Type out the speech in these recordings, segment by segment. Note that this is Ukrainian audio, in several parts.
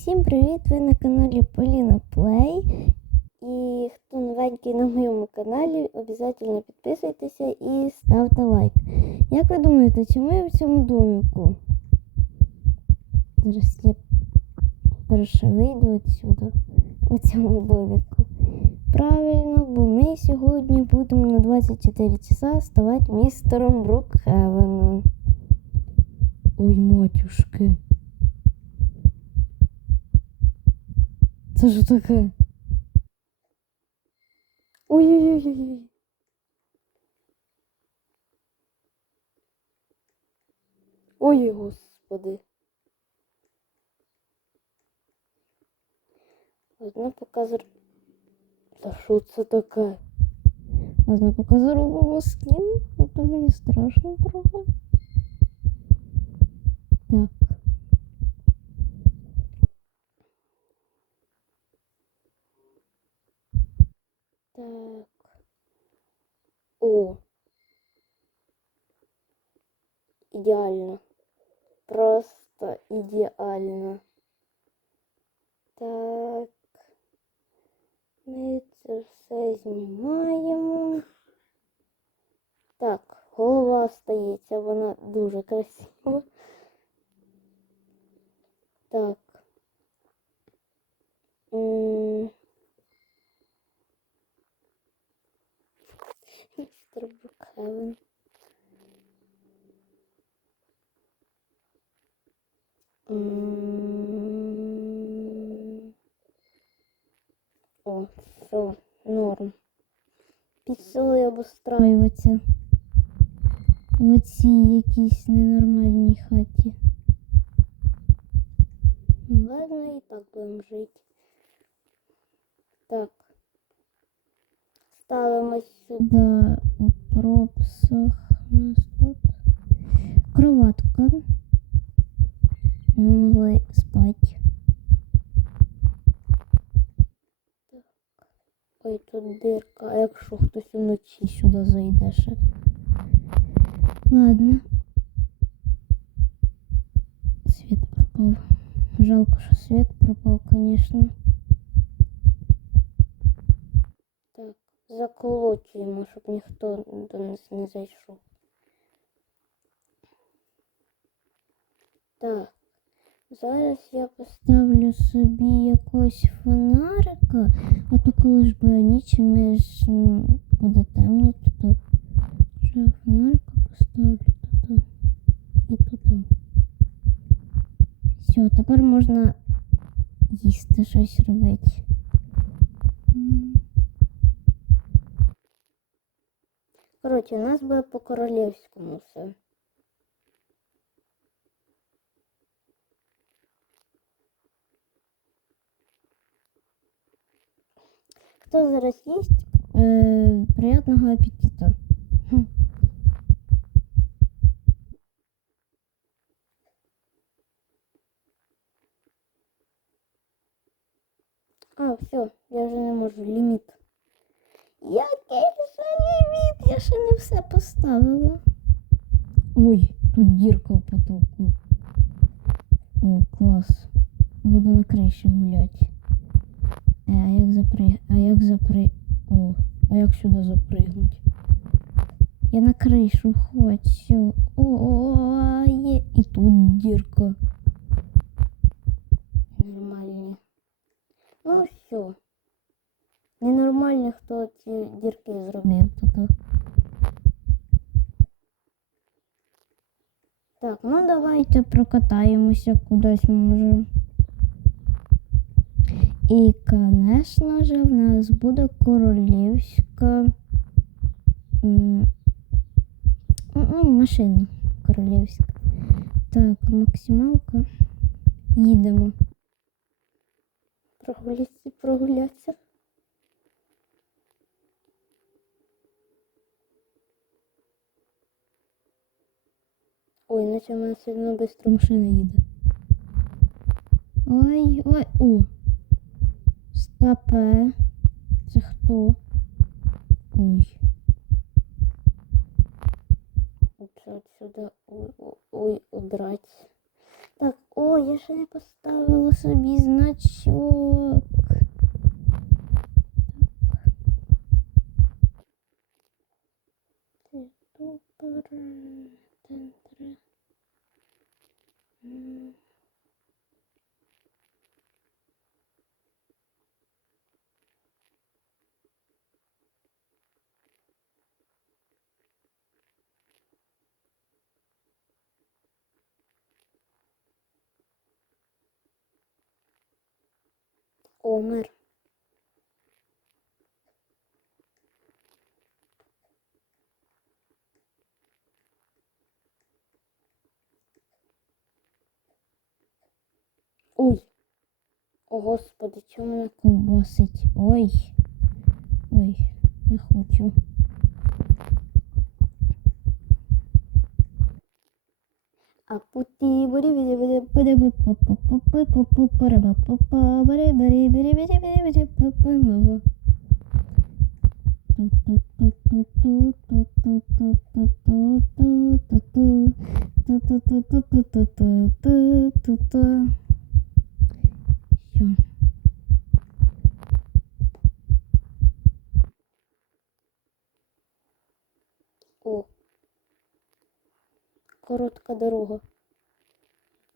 Всім привіт! Ви на каналі Поліна Плей. І хто новенький на моєму каналі, обов'язково підписуйтеся і ставте лайк. Як ви думаєте, чому я в цьому домику? Зараз я перше вийду отсюди, у цьому домику. Правильно, бо ми сьогодні будемо на 24 часа ставати містером Брукхевеном. Ой, матюшки. Це ж таке? Ой-ой-ой. Ой, господи. Одна показує. Та що це таке? Одна показує робимо скін. Це мені страшно трохи. Так. Так. О. Ідеально. Просто ідеально. Так. Ми це все знімаємо. Так, голова стається, вона дуже красива. Так. М. Містер Брукхевен. О, все, норм. Пішли обустраюватися в оцій якійсь ненормальній хаті. Ладно, і так будемо жити. Так. Ставимо сюди пропсах. Нас тут кроватка. Могли спати. Так. Ой, тут дирка. А якщо хтось вночі сюди зайде ще? Ладно. Світ пропав. Жалко, що світ пропав, звісно. Так, заколочуємо, щоб ніхто до нас не зайшов. Так, зараз я поставлю собі якогось фонарика, а то коли ж буде ніч, ми ж буде темно, то вже фонарика поставлю тут і тут. Все, тепер можна їсти щось робити. Коротше, у нас буде по королівському все. Хто зараз їсть? Е, приятного апетита. Хм. А, все, я вже не можу ліміт. Який же ліміт? Я ще не все поставила. Ой, тут дірка в потолку. О, клас. Буду на криші гуляти. Е, а як запри... А як запри... О, а як сюди запригнуть? Я на кришу хочу. О, є. І тут дірка. Нормальні. Ну все. Ненормально, хто ці дірки зробив тут. Так, ну давайте прокатаємося кудись може. І, звісно ж, в нас буде королівська м, ну, машина королівська. Так, максималка. Їдемо. Прогулятися, прогулятися. Ой, наче в мене сильно швидко машина їде. Ой, ой, о. Стопе. Це хто? Ой. Оце отсюда ой, ой, ой, убрать. Так, о, я ще не поставила собі значок. Так. Супер. Центр. М. Омер. Ой. О, Господи, чому мене ковбасить? Ой. Ой, не хочу. Акути бери бери бери бери бери бери Все. Коротка дорога.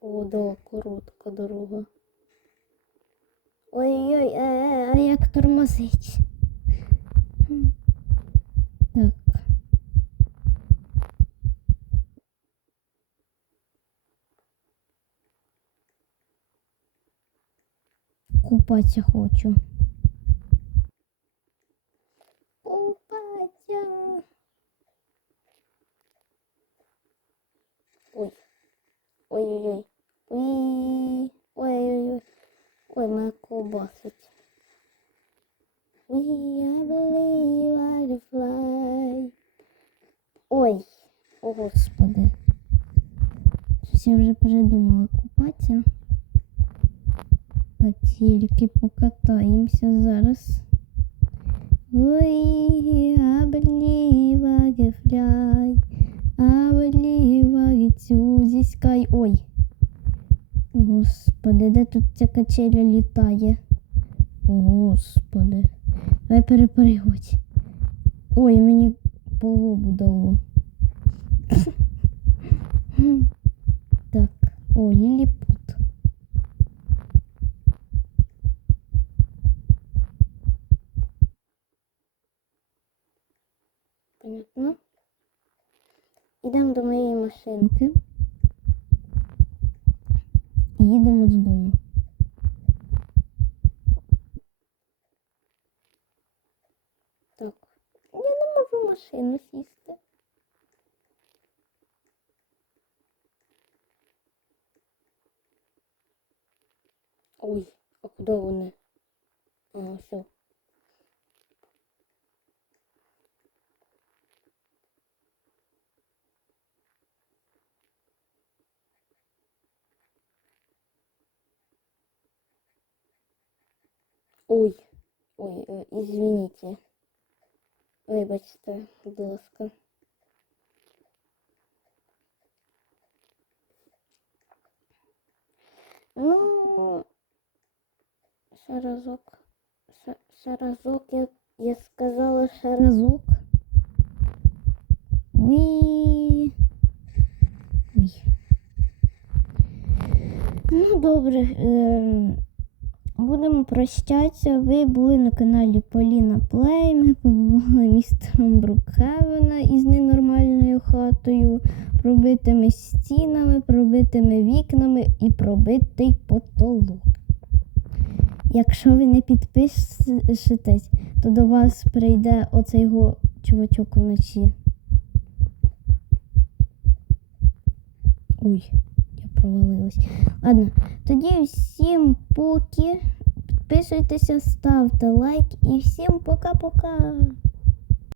О, да, коротка дорога. Ой-ой, а, а, а як тормозить? Так. Купатися хочу. Купатися. Ой. Ой-ой-ой. Ой. Ой-ой-ой. Ой, мене ковбасить. We, I believe I can fly. Ой. О, Господи. Щось я вже передумала купатися. А тільки покатаємося зараз. Ой, I believe I can fly. The sky. Ой. Господи, де тут ця качеля літає? Господи. Давай перепригувати. Ой, мені по лобу дало. так, о, ліліпут. Понятно? Ідемо до моєї машинки. І їдемо додому. Так. Я не можу в машину сісти. Ой, а куди вони? А, все. Ой, ой, е, извините. Вибачте, будь ласка. Ну, ще разок. Ще, я, я сказала ще разок. Ой. Ой. Ну, добре. Е, будемо прощатися. Ви були на каналі Поліна Плей. Ми побували містером Брукхевена із ненормальною хатою, пробитими стінами, пробитими вікнами і пробитий потолок. Якщо ви не підпишетесь, то до вас прийде оцей його чувачок вночі. Ой, я провалилась. Ладно, тоді всім поки. Підписуйтеся, ставте лайк і всім пока-пока.